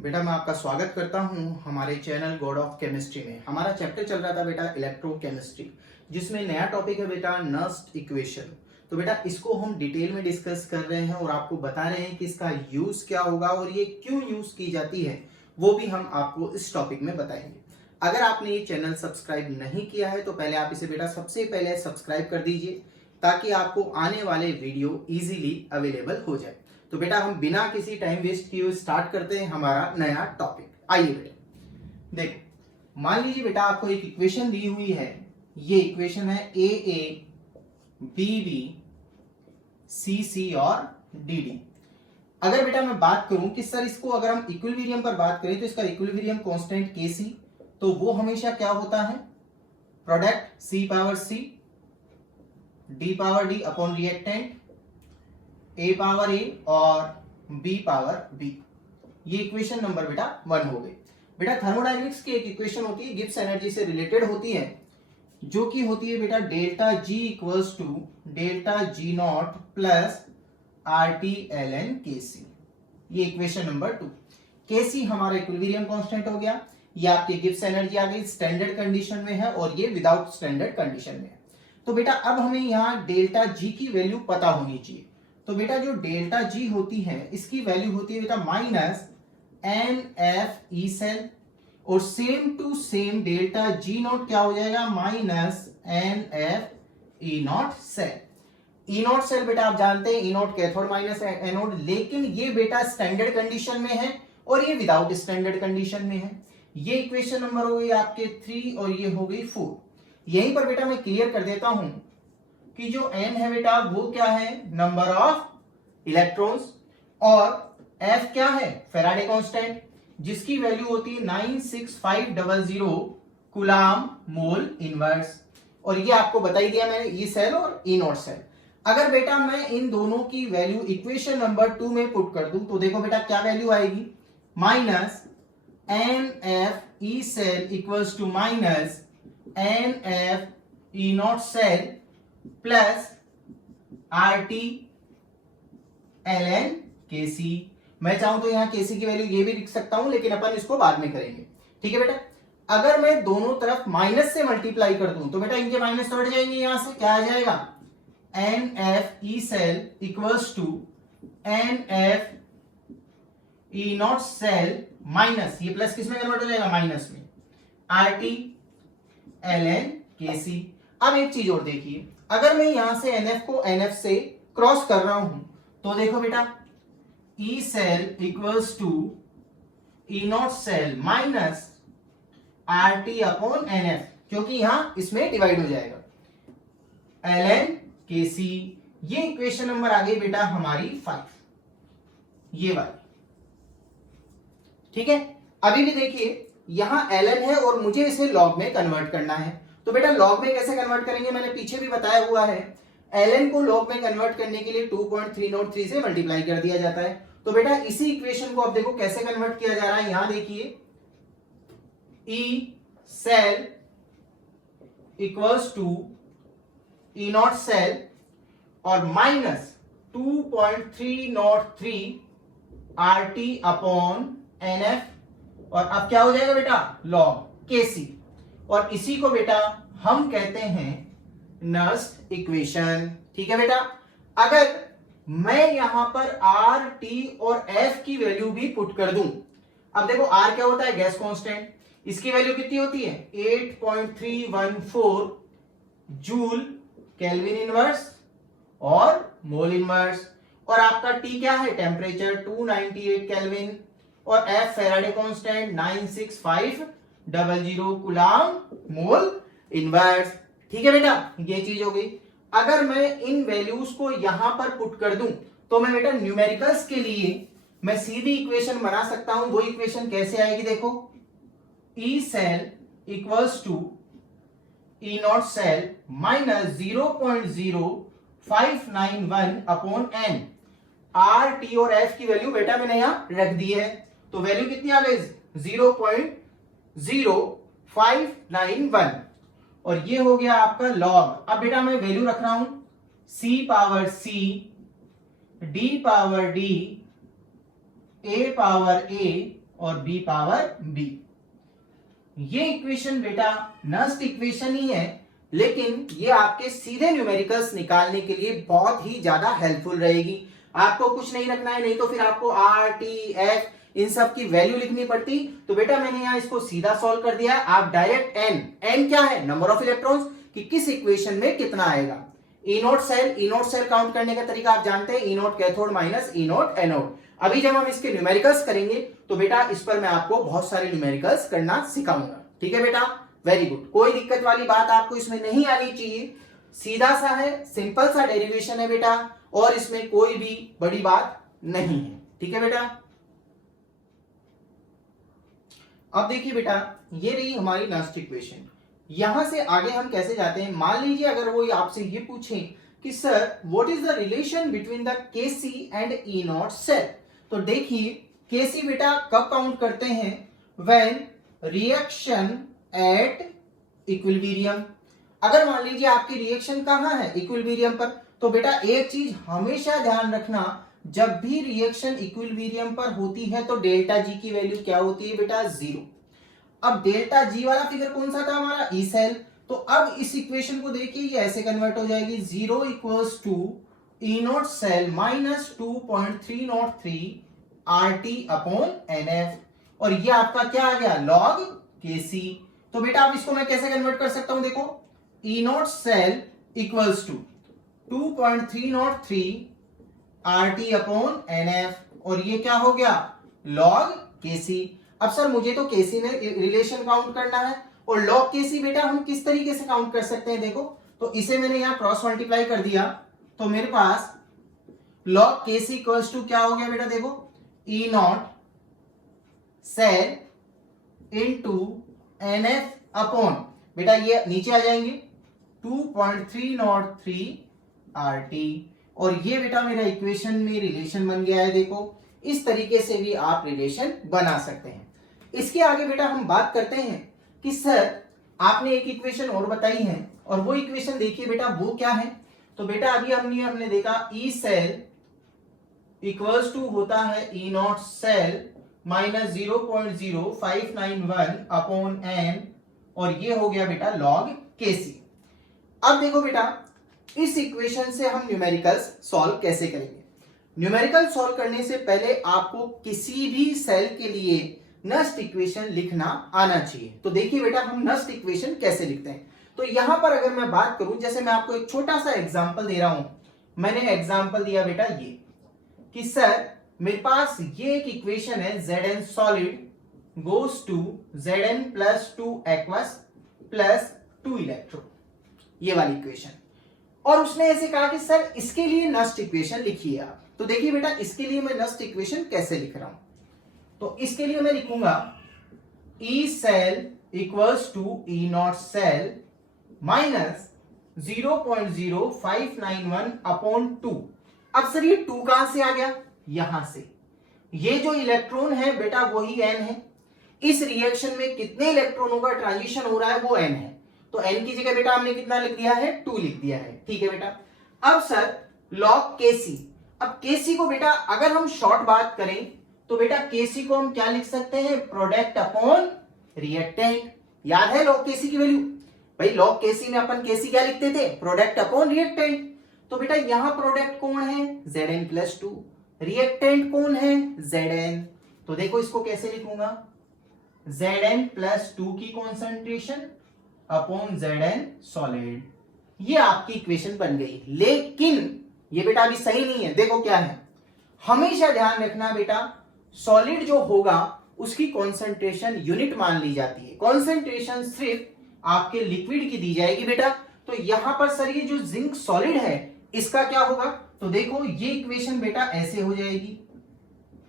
बेटा मैं आपका स्वागत करता हूं हमारे चैनल गॉड ऑफ केमिस्ट्री में। हमारा चैप्टर चल रहा था बेटा इलेक्ट्रोकेमिस्ट्री, जिसमें नया टॉपिक है बेटा नर्स्ट इक्वेशन। तो बेटा इसको हम डिटेल में डिस्कस कर रहे हैं और आपको बता रहे हैं कि इसका यूज क्या होगा और ये क्यों यूज की जाती है, वो भी हम आपको इस टॉपिक में बताएंगे। अगर आपने ये चैनल सब्सक्राइब नहीं किया है तो पहले आप इसे बेटा सबसे पहले सब्सक्राइब कर दीजिए, ताकि आपको आने वाले वीडियो इजीली अवेलेबल हो जाए। तो बेटा हम बिना किसी टाइम वेस्ट किए स्टार्ट करते हैं हमारा नया टॉपिक। आइए बेटा देखो, मान लीजिए बेटा आपको एक इक्वेशन दी हुई है। ये इक्वेशन है ए ए बी बी सी सी और डी डी। अगर बेटा मैं बात करूं कि सर इसको अगर हम इक्विलिब्रियम पर बात करें तो इसका इक्विलिब्रियम कांस्टेंट के सी, तो वो हमेशा क्या होता है, product C power C D power D upon reactant A power A और बी पावर बी। ये इक्वेशन नंबर बेटा 1 हो गई। बेटा थर्मोडायनेमिक्स की एक इक्वेशन होती है, गिब्स एनर्जी से रिलेटेड होती है, जो कि होती है बेटा delta G equals to delta G not plus R T L N K C. ये इक्वेशन नंबर 2। के सी हमारा इक्विलिब्रियम कांस्टेंट हो गया। ये आपकी गिब्स एनर्जी आ गई, स्टैंडर्ड कंडीशन में है और ये विदाउट स्टैंडर्ड कंडीशन में है। तो बेटा अब हमें यहाँ डेल्टा जी की वैल्यू पता होनी चाहिए। तो बेटा जो डेल्टा जी होती है इसकी वैल्यू होती है बेटा minus N F E cell, और same to same delta G naught क्या हो जाएगा, minus N F E not cell. E not cell बेटा आप जानते हैं E naught cathode minus anode, लेकिन ये बेटा स्टैंडर्ड कंडीशन में है और ये विदाउट स्टैंडर्ड कंडीशन में है। ये इक्वेशन नंबर हो गई आपके 3 और ये हो गई 4। यहीं पर बेटा मैं क्लियर कर देता हूं कि जो n है बेटा वो क्या है, नंबर ऑफ इलेक्ट्रॉन्स, और f क्या है, फैराडे कांस्टेंट, जिसकी वैल्यू होती है 96500 कूलाम मोल इनवर्स। और ये आपको बता ही दिया मैंने, ई सेल और ई नॉट सेल। अगर बेटा मैं इन दोनों की वैल्यू इक्वेशन नंबर 2 में पुट कर दूं तो देखो बेटा क्या वैल्यू आएगी, minus N F E cell equals to minus N F E not cell plus R T L N K C. मैं चाहूं तो यहां के सी की वैल्यू ये भी लिख सकता हूं, लेकिन अपन इसको बाद में करेंगे। ठीक है बेटा, अगर मैं दोनों तरफ माइनस से मल्टीप्लाई कर दूं तो बेटा इनके माइनस तो हट जाएंगे, यहां से क्या आ जाएगा, N F E cell equals to N F E not cell minus, ये प्लस किस में कन्वर्ट हो जाएगा, माइनस में, are T L N K सी। अब एक चीज और देखिए, अगर मैं यहां से NF को NF से क्रॉस कर रहा हूं तो देखो बेटा E cell equals to E not cell minus RT upon NF, क्योंकि यहां इसमें डिवाइड हो जाएगा ln KC। ये इक्वेशन नंबर आ गई बेटा हमारी 5, ये वाली। ठीक है, अभी भी देखिए यहां ln है और मुझे इसे लॉग में कन्वर्ट करना है। तो बेटा लॉग में कैसे कन्वर्ट करेंगे, मैंने पीछे भी बताया हुआ है। ln को लॉग में कन्वर्ट करने के लिए 2.303 से मल्टीप्लाई कर दिया जाता है। तो बेटा इसी इक्वेशन को अब देखो कैसे कन्वर्ट किया जा रहा है। यहां देखिए E cell equals to E not cell और माइनस 2.303 RT अपॉन NF, और अब क्या हो जाएगा बेटा, लॉग KC। और इसी को बेटा हम कहते हैं नर्स्ट इक्वेशन। ठीक है बेटा, अगर मैं यहां पर R, T और F की वैल्यू भी पुट कर दूं, अब देखो R क्या होता है, गैस कांस्टेंट, इसकी वैल्यू कितनी होती है, 8.314 जूल केल्विन इनवर्स और मोल इनवर्स, और आपका T क्या है, टेम्परेचर 298 केल्विन, और F Faraday constant 96500 coulomb mole inverse. ठीक है बेटा, ये चीज हो गई। अगर मैं इन वैल्यूज को यहां पर पुट कर दूं तो मैं बेटा न्यूमेरिकल्स के लिए मैं सीधी इक्वेशन बना सकता हूं। वो इक्वेशन कैसे आएगी, देखो E cell equals to E not cell minus 0.0591 upon n। R, T और F की वैल्यू बेटा मैंने यहां रख दी है, तो वैल्यू कितनी आ गई, 0.0591, और ये हो गया आपका लॉग। अब बेटा मैं वैल्यू रख रहा हूं C power C D power D, A power A और b पावर b। ये इक्वेशन बेटा नस्ट इक्वेशन ही है, लेकिन ये आपके सीधे न्यूमेरिकल्स निकालने के लिए बहुत ही ज्यादा हेल्पफुल रहेगी। आपको कुछ नहीं रखना है, नहीं तो फिर आपको आर टी एफ इन सब की वैल्यू लिखनी पड़ती। तो बेटा मैंने यहाँ इसको सीधा सॉल्व कर दिया। आप डायरेक्ट एन क्या है, नंबर ऑफ इलेक्ट्रॉन्स, कि किस इक्वेशन में कितना आएगा। ई नोट सेल काउंट करने का तरीका आप जानते हैं, ई नोट कैथोड माइनस ई नोट एनोड। अभी जब हम इसके न्यूमेरिकल्स करेंगे तो बेटा इस पर मैं आपको बहुत सारे न्यूमेरिकल्स करना सिखाऊंगा। ठीक है बेटा, वेरी गुड। कोई दिक्कत वाली बात आपको इसमें नहीं आनी चाहिए, सीधा सा है, सिंपल सा डेरिवेशन है बेटा, और इसमें कोई भी बड़ी बात नहीं है। ठीक है बेटा, अब देखिए बेटा, ये रही हमारी नस्ट इक्वेशन। यहां से आगे हम कैसे जाते हैं, मान लीजिए अगर वो आपसे ये पूछे कि sir what is the relation between the KC and E not cell, तो देखिए केसी बेटा कब काउंट करते हैं, व्हेन रिएक्शन एट इक्विलिब्रियम। अगर मान लीजिए आपकी रिएक्शन कहां है, इक्विलिब्रियम पर, तो बेटा एक चीज हमेशा ध्यान रखना, जब भी रिएक्शन इक्विलिब्रियम पर होती है तो डेल्टा जी की वैल्यू क्या होती है बेटा, 0। अब डेल्टा जी वाला फिगर कौन सा था हमारा, ई सेल। तो अब इस इक्वेशन को देखिए, ये ऐसे कन्वर्ट हो जाएगी, 0 equals to E not cell minus 2.303 R T upon N F, और ये आपका क्या आ गया, लॉग के सी। तो बेटा अब इसको मैं कैसे कन्वर्ट कर सकता हूं, देखो, E not cell equals to 2.303 R T upon N F, और ये क्या हो गया, लॉग के सी। अब सर मुझे तो केसी में रिलेशन काउंट करना है, और लॉग केसी बेटा हम किस तरीके से काउंट कर सकते हैं, देखो, तो इसे मैंने यहां क्रॉस मल्टीप्लाई कर दिया, तो मेरे पास लॉग केसी इक्वल्स टू क्या हो गया बेटा, देखो, E not cell into N F upon, बेटा ये नीचे आ जाएंगे 2.303 आर टी, और ये बेटा मेरा इक्वेशन में रिलेशन बन गया है। देखो इस तरीके से भी आप रिलेशन बना सकते हैं। इसके आगे बेटा हम बात करते हैं कि सर आपने एक इक्वेशन और बताई है, और वो इक्वेशन देखिए बेटा वो क्या है, तो बेटा अभी हमने देखा ई सेल इक्वल्स टू होता है E not cell minus 0.0591 upon N, और ये हो गया बेटा लॉग केसी। अब देखो बेटा इस इक्वेशन से हम न्यूमेरिकल्स सॉल्व कैसे करेंगे। न्यूमेरिकल सॉल्व करने से पहले आपको किसी भी सेल के लिए नस्ट इक्वेशन लिखना आना चाहिए। तो देखिए बेटा हम नस्ट इक्वेशन कैसे लिखते हैं। तो यहां पर अगर मैं बात करूं, जैसे मैं आपको एक छोटा सा एग्जांपल दे रहा हूं, मैंने एग्जांपल दिया बेटा ये कि सर मेरे पास ये एक इक्वेशन है, Zn solid goes to Zn plus 2 aqueous plus 2 electron, ये वाली इक्वेशन, और उसने ऐसे कहा कि सर इसके लिए नस्ट इक्वेशन लिखिए आप। तो देखिए बेटा इसके लिए मैं नस्ट इक्वेशन कैसे लिख रहा हूं, तो इसके लिए मैं लिखूंगा E cell equals to E not cell minus 0.0591 upon 2। अब सर ये 2 कहां से आ गया, यहां से, ये जो इलेक्ट्रॉन है बेटा वही n है, इस रिएक्शन में कितने इलेक्ट्रॉनों का ट्रांजिशन हो रहा है वो n है, तो n की जगह बेटा हमने कितना लिख दिया है, 2 लिख दिया है। ठीक है बेटा, अब सर लॉग केसी, अब केसी को बेटा अगर हम शॉर्ट बात करें तो बेटा केसी को हम क्या लिख सकते हैं, प्रोडक्ट अपॉन रिएक्टेंट। याद है लॉग केसी की वैल्यू, भाई लॉग केसी में अपन केसी क्या लिखते थे, प्रोडक्ट अपॉन रिएक्टेंट। तो बेटा यहां प्रोडक्ट कौन है, Zn प्लस 2, रिएक्टेंट कौन है, Zn। तो देखो इसको कैसे लिखूंगा, Zn प्लस 2 की कॉन्सेंट्रेशन अपॉन Zn सॉलिड, ये आपकी इक्वेशन बन गई। लेकिन ये बेटा अभी सही नहीं है, देखो क्या है, हमेशा ध्यान रखना बेटा सॉलिड जो होगा उसकी कॉन्सेंट्रेशन यूनिट मान ली जाती है, कॉन्सेंट्रेशन सिर्फ आपके लिक्विड की दी जाएगी बेटा। तो यहां पर सर ये जो जिंक सॉलिड है इसका क्या होगा, तो देखो ये इक्वेशन बेटा ऐसे हो जाएगी,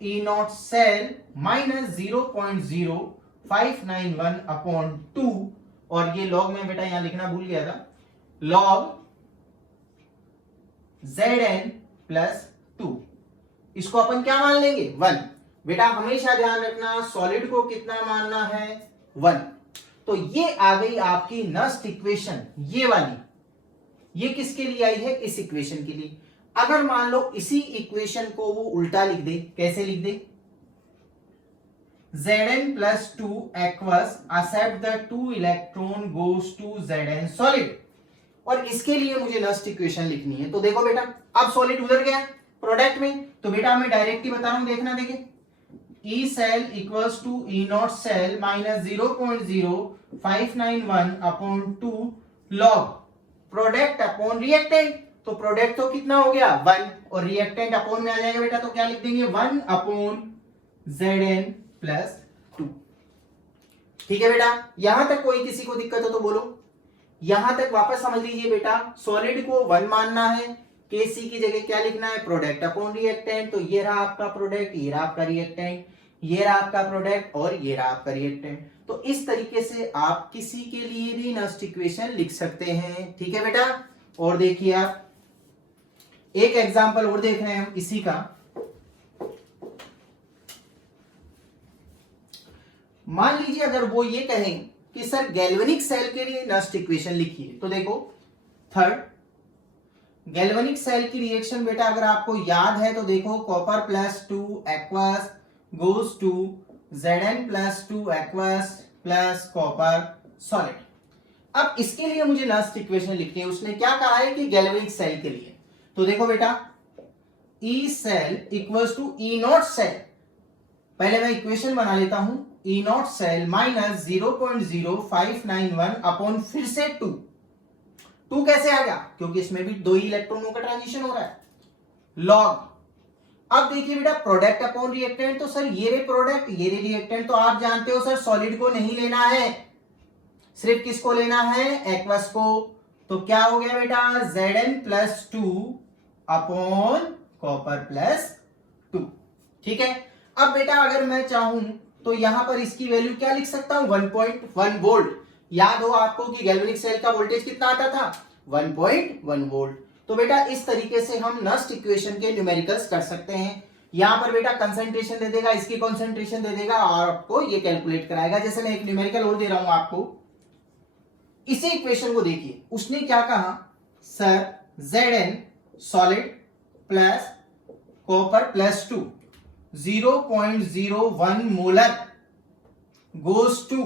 ई नॉट सेल माइनस 0.0591 अपॉन 2, और ये लॉग में बेटा यहां लिखना भूल गया था, लॉग Zn प्लस 2, इसको अपन क्या मान लेंगे, 1। बेटा हमेशा ध्यान रखना सॉलिड को कितना मानना है, 1। तो ये आ गई आपकी नस्ट इक्वेशन, ये वाली, ये किसके लिए आई है, इस इक्वेशन के लिए। अगर मान लो इसी इक्वेशन को वो उल्टा लिख दे, कैसे लिख दे, Zn plus 2 aqueous accept the 2 electron goes to Zn solid। और इसके लिए मुझे नस्ट इक्वेशन लिखनी है। तो देखो बेटा, अब सॉलिड उधर गया प्रोडक्ट में, तो बेटा मैं डायरेक्ट ही बता रहा हूं, देखना देखिए, E cell equals to E not cell minus 0.0591 upon 2 log product upon reactant. तो प्रोडक्ट तो कितना हो गया 1 और रिएक्टेंट अपॉन में आ जाएगा बेटा, तो क्या लिख देंगे 1 अपॉन Zn प्लस 2। ठीक है बेटा, यहां तक कोई किसी को दिक्कत हो तो बोलो। यहां तक वापस समझ लीजिए बेटा, सॉलिड को 1 मानना है, केसी की जगह क्या लिखना है प्रोडक्ट अपॉन रिएक्टेंट। तो ये रहा आपका प्रोडक्ट, ये रहा आपका रिएक्टेंट, ये रहा आपका प्रोडक्ट और ये रहा आपका रिएक्टेंट। तो इस तरीके से आप किसी के लिए भी नस्ट इक्वेशन लिख सकते हैं। ठीक है बेटा, और देखिए आप एक एग्जांपल और देख रहे हैं हम इसी का। मान लीजिए अगर वो ये कहें कि सर गैल्वेनिक सेल के लिए नस्ट इक्वेशन लिखिए, तो देखो थर्ड गैल्वेनिक सेल की रिएक्शन बेटा अगर आपको याद है तो देखो copper plus 2 aqueous goes to Zn plus 2 aqueous plus copper solid. अब इसके लिए मुझे नस्ट इक्वेशन लिखनी है। उसने क्या कहा है कि गैल्वेनिक सेल के लिए, तो देखो बेटा E cell equals to E not cell, पहले मैं इक्वेशन बना लेता हूं, E not cell minus 0.0591 upon फिर से 2 कैसे आ गया, क्योंकि इसमें भी 2 ही इलेक्ट्रॉनों का ट्रांजिशन हो रहा है, लॉग। अब देखिए बेटा प्रोडक्ट अपॉन रिएक्टेंट, तो सर ये रे प्रोडक्ट ये रे रिएक्टेंट, तो आप जानते हो सर सॉलिड को नहीं लेना है, सिर्फ किसको लेना है एक्वस को। तो क्या हो गया बेटा Zn plus 2 upon copper plus 2। ठीक है, अब बेटा अगर मैं चाहूं तो यहां पर इसकी वैल्यू क्या लिख सकता हूं 1.1 वोल्ट। याद हो आपको कि गैल्वेनिक सेल का वोल्टेज कितना आता था 1.1 वोल्ट। तो बेटा इस तरीके से हम नस्ट इक्वेशन के न्यूमेरिकल्स कर सकते हैं। यहां पर बेटा कंसंट्रेशन दे देगा, इसकी कंसंट्रेशन दे देगा और आपको ये कैलकुलेट कराएगा। जैसे मैं एक न्यूमेरिकल और दे रहा हूं आपको, इसी इक्वेशन को देखिए, उसने क्या कहा sir Zn solid plus copper plus 2 0.01 molar goes to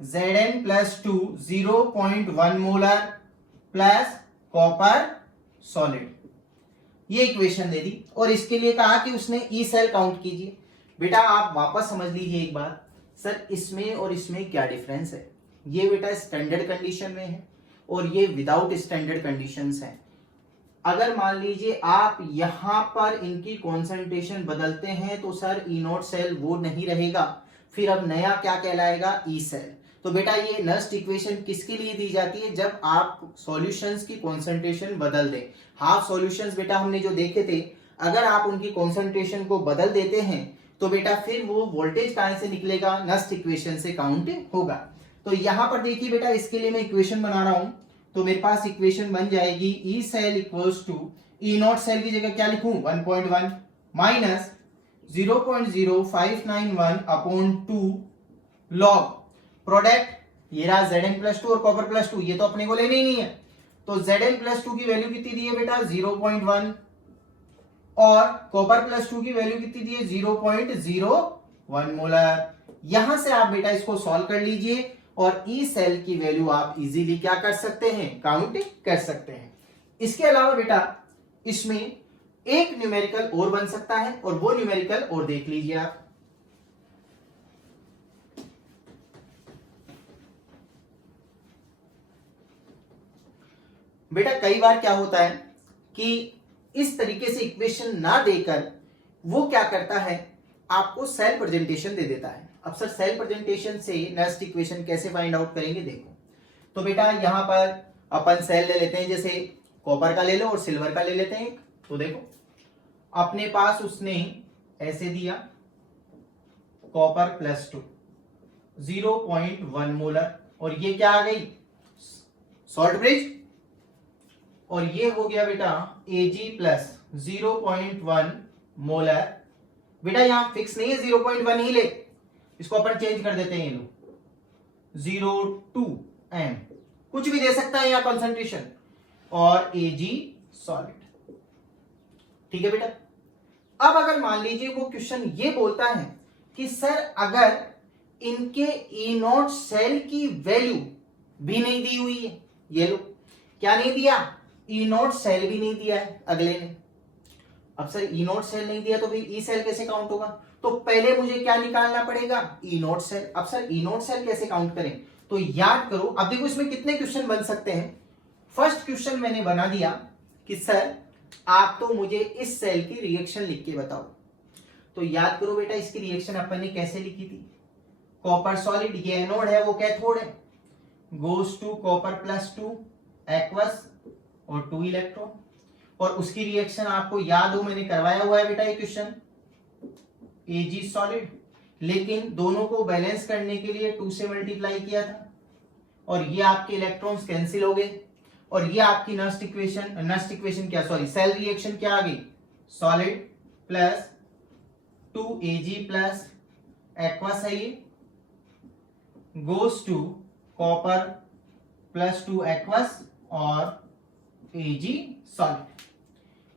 Zn plus 2 0.1 molar plus copper solid, ये इक्वेशन दे दी। और इसके लिए कहा कि उसने ई सेल काउंट कीजिए। बेटा आप वापस समझ लीजिए एक बात, सर इसमें और इसमें क्या डिफरेंस है। ये बेटा स्टैंडर्ड कंडीशन में है और ये विदाउट स्टैंडर्ड कंडीशंस है। अगर मान लीजिए आप यहां पर इनकी कॉन्सेंट्रेशन बदलते हैं तो सर ई नॉट सेल वो नहीं रहेगा, फिर अब नया क्या कहलाएगा ई सेल। तो बेटा ये नस्ट इक्वेशन किसके लिए दी जाती है, जब आप सॉल्यूशंस की कॉन्सेंट्रेशन बदल दें। हाफ सॉल्यूशंस बेटा हमने जो देखे थे, अगर आप उनकी कॉन्सेंट्रेशन को बदल देते हैं तो बेटा फिर वो वोल्टेज कहां से निकलेगा, नस्ट इक्वेशन से काउंट होगा। तो यहां पर देखिए बेटा इसके लिए मैं इक्वेशन बना रहा हूं, तो मेरे पास इक्वेशन बन जाएगी E cell equals to, E not cell की जगह क्या लिखूं 1.1 माइनस 0.0591 अपॉन 2 लॉग प्रोडक्ट, ये रहा Zn प्लस 2 और कॉपर प्लस 2, ये तो अपने को लेने ही नहीं है। तो Zn प्लस 2 की वैल्यू कितनी दी है बेटा 0.1 और कॉपर प्लस 2 की वैल्यू कितनी दी है 0.01 मोलर। यहां से आप बेटा इसको सॉल्व कर लीजिए और ई सेल की वैल्यू आप इजीली क्या कर सकते हैं, काउंट कर सकते हैं। इसके अलावा बेटा इसमें एक न्यूमेरिकल और बन सकता है और वो न्यूमेरिकल और देख लीजिए आप। बेटा कई बार क्या होता है कि इस तरीके से इक्वेशन ना देकर वो क्या करता है, आपको सेल प्रेजेंटेशन दे देता है। अब सर सेल प्रेजेंटेशन से नस्ट इक्वेशन कैसे फाइंड आउट करेंगे, देखो तो बेटा यहां पर अपन सेल ले लेते हैं, जैसे कॉपर का ले लो और सिल्वर का ले लेते हैं। तो देखो अपने पास उसने ऐसे दिया कॉपर प्लस 2 0.1 मोलर और ये क्या आ गई सॉल्ट ब्रिज, और ये हो गया बेटा Ag प्लस 0.1 मोलर। बेटा यहां फिक्स नहीं है 0.1 ही ले, इसको अपन चेंज कर देते हैं, ये लो 0.2 m, कुछ भी दे सकता है यहां कंसंट्रेशन, और Ag सॉलिड। ठीक है बेटा, अब अगर मान लीजिए वो क्वेश्चन ये बोलता है कि सर अगर इनके ई नॉट सेल की वैल्यू भी नहीं दी हुई है, ये लो क्या नहीं दिया, ई नॉट सेल भी नहीं दिया है अगले ने। अब सर ई नॉट सेल नहीं दिया तो फिर ई सेल कैसे काउंट होगा, तो पहले मुझे क्या निकालना पड़ेगा, ई नॉट सेल। अब सर ई नॉट सेल कैसे काउंट करें, तो याद करो, अब देखो इसमें कितने क्वेश्चन बन सकते हैं। फर्स्ट क्वेश्चन मैंने बना दिया कि सर आप तो मुझे इस सेल की रिएक्शन लिख के बताओ। तो याद करो बेटा इसकी रिएक्शन अपन ने कैसे लिखी थी, कॉपर सॉलिड, ये एनोड है वो कैथोड है, goes to copper plus 2 aqueous और 2 इलेक्ट्रॉन, और उसकी रिएक्शन आपको याद हो मैंने करवाया हुआ है बेटा ये क्वेश्चन, Ag सॉलिड, लेकिन दोनों को बैलेंस करने के लिए 2 से मल्टीप्लाई किया था, और ये आपके इलेक्ट्रॉन्स कैंसिल हो गए, और ये आपकी नस्ट इक्वेशन क्या, सॉरी सेल रिएक्शन क्या आ गई, solid plus 2Ag plus aqueous है, ये goes to copper plus 2 aqueous और Ag सॉलिड।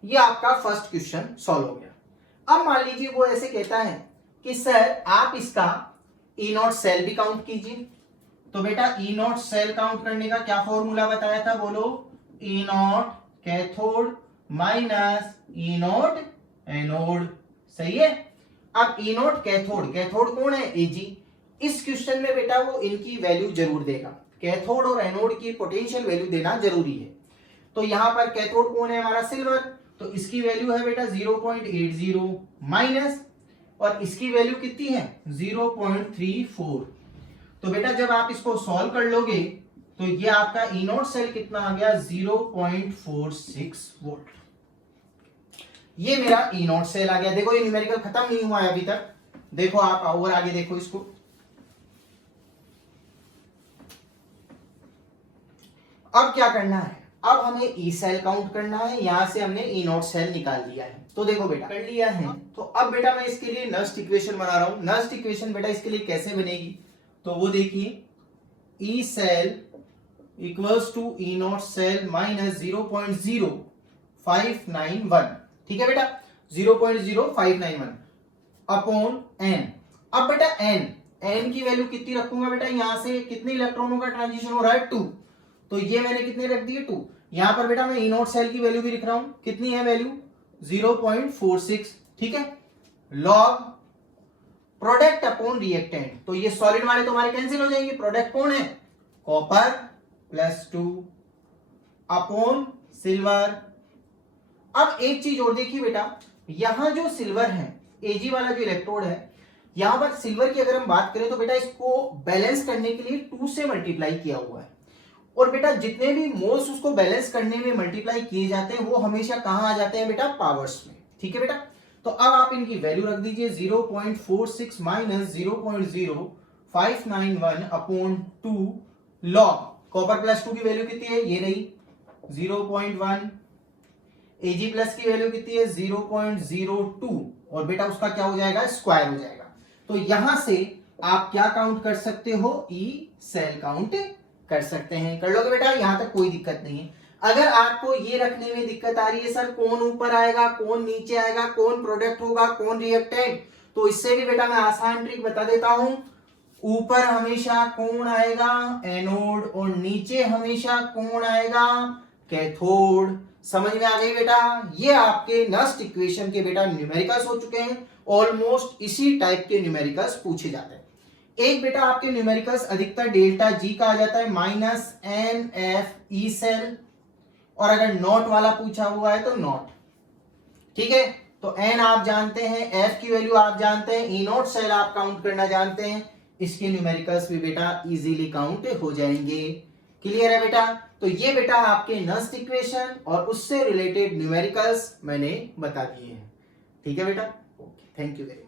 ये आपका फर्स्ट क्वेश्चन सॉल्व हो गया। अब मान लीजिए वो ऐसे कहता है कि सर आप इसका ई नॉट सेल भी काउंट कीजिए। तो बेटा ई नॉट सेल काउंट करने का क्या फॉर्मूला बताया था, बोलो, E naught cathode minus E naught anode, सही है। अब ई नॉट कैथोड, कैथोड कौन है, Ag। इस क्वेश्चन में बेटा वो इनकी वैल्यू जरूर देगा, कैथोड और एनोड की पोटेंशियल वैल्यू देना जरूरी है। तो यहां पर कैथोड कौन है हमारा, सिल्वर, तो इसकी वैल्यू है बेटा 0.80 माइनस, और इसकी वैल्यू कितनी है 0.34। तो बेटा जब आप इसको सॉल्व कर लोगे तो ये आपका ई नॉट सेल कितना आ गया, 0.46 वोल्ट। ये मेरा ई नॉट सेल आ गया। देखो ये न्यूमेरिकल खत्म नहीं हुआ है अभी तक, देखो आप और आगे देखो इसको। अब क्या करना है, अब हमें ई सेल काउंट करना है, यहां से हमने ई नॉट सेल निकाल लिया है। तो देखो बेटा कर लिया है, तो अब बेटा मैं इसके लिए नस्ट इक्वेशन बना रहा हूं। नस्ट इक्वेशन बेटा इसके लिए कैसे बनेगी, तो वो देखिए, E cell equals to E not cell minus 0.0591, ठीक है बेटा, 0.0591 अपॉन एन। अब बेटा एन की वैल्यू कितनी रखूंगा बेटा, यहां से कितने इलेक्ट्रॉनों का ट्रांजिशन हो रहा है, 2, तो ये मैंने कितने रख दिए, 2। यहां पर बेटा मैं ई नॉट सेल की वैल्यू भी लिख रहा हूं, कितनी है वैल्यू 0.46, ठीक है। लॉग प्रोडक्ट अपॉन रिएक्टेंट, तो ये सॉलिड वाले तो हमारे कैंसिल हो जाएंगे, प्रोडक्ट कौन है, कॉपर प्लस 2 अपॉन सिल्वर। अब एक चीज और देखिए बेटा, यहां जो सिल्वर है, Ag वाला जो इलेक्ट्रोड है, यहां पर सिल्वर की अगर हम बात करें तो बेटा इसको बैलेंस करने के लिए 2 से मल्टीप्लाई किया हुआ है, और बेटा जितने भी मोल्स उसको बैलेंस करने में मल्टीप्लाई किए जाते हैं वो हमेशा कहां आ जाते हैं बेटा, पावर्स में, ठीक है बेटा। तो अब आप इनकी वैल्यू रख दीजिए, 0.46 minus 0.0591 upon 2 log copper plus 2 की वैल्यू कितनी है, ये रही 0.1, Ag प्लस की वैल्यू कितनी है 0.02, और बेटा उसका क्या हो जाएगा, स्क्वायर हो जाएगा। तो यहां से आप क्या काउंट कर सकते हो, ई सेल काउंट कर सकते हैं, कर लोगे बेटा, यहां तक कोई दिक्कत नहीं है। अगर आपको ये रखने में दिक्कत आ रही है सर कौन ऊपर आएगा कौन नीचे आएगा, कौन प्रोडक्ट होगा कौन रिएक्टेंट, तो इससे भी बेटा मैं आसान ट्रिक बता देता हूं। ऊपर हमेशा कौन आएगा, एनोड, और नीचे हमेशा कौन आएगा, कैथोड। समझ में आ गई बेटा, ये आपके नस्ट इक्वेशन के बेटा न्यूमेरिकल्स हो चुके हैं। ऑलमोस्ट इसी टाइप के न्यूमेरिकल्स पूछे जाते हैं। एक बेटा आपके न्यूमेरिकल्स अधिकतर डेल्टा जी का आ जाता है, minus N F E cell, और अगर नॉट वाला पूछा हुआ है तो नॉट, ठीक है। तो एन आप जानते हैं, एफ की वैल्यू आप जानते हैं, ई नॉट सेल आप काउंट करना जानते हैं, इसके न्यूमेरिकल्स भी बेटा इजीली काउंट हो जाएंगे। क्लियर है बेटा, तो ये बेटा आपके नस्ट इक्वेशन और उससे रिलेटेड न्यूमेरिकल्स मैंने बता दिए हैं, ठीक है बेटा। Okay, thank you very much.